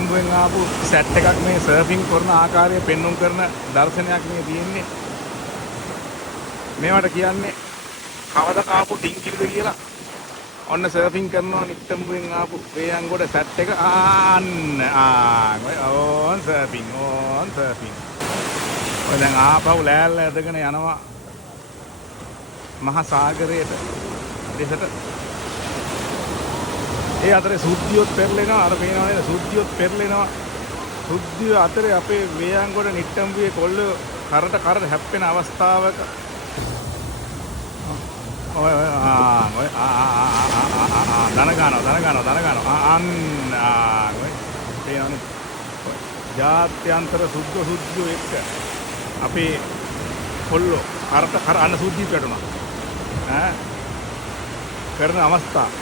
නිට්ටඹුවෙන් ආපු සෙට් එකක් මේ සර්ෆින් කරන ආකාරය පෙන්වුම් කරන දර්ශනයක් මේ තියෙන්නේ. මේවට කියන්නේ කවදා කාපු ඩිංගිල්ද කියලා. ඔන්න සර්ෆින් කරනවා නිට්ටඹුවෙන් ආපු වේයන්ගොඩ සෙට් එක. ඕන් සර්ෆින්. ඔය දැන් ආපහු ලෑල්ල ඇදගෙන යනවා මහා සාගරයට දෙසට. ඒ අතරේ සුද්ධියොත් පෙරලෙනවා. අර පේනවා නේද? සුද්ධියොත් පෙරලෙනවා. සුද්ධිය අතරේ අපේ වේයන්ගොඩ නිට්ටඹුවේ කොල්ලෝ කරට හැප්පෙන අවස්ථාවක ඔය දන ගන්නවා අන්න ඔය පේනවනේ. ජාත්‍යන්තර සුද්ධියෝ එක්ක අපේ කොල්ලෝ කරට අන්න සුද්ධිය පැටුණා. කරන අවස්ථාව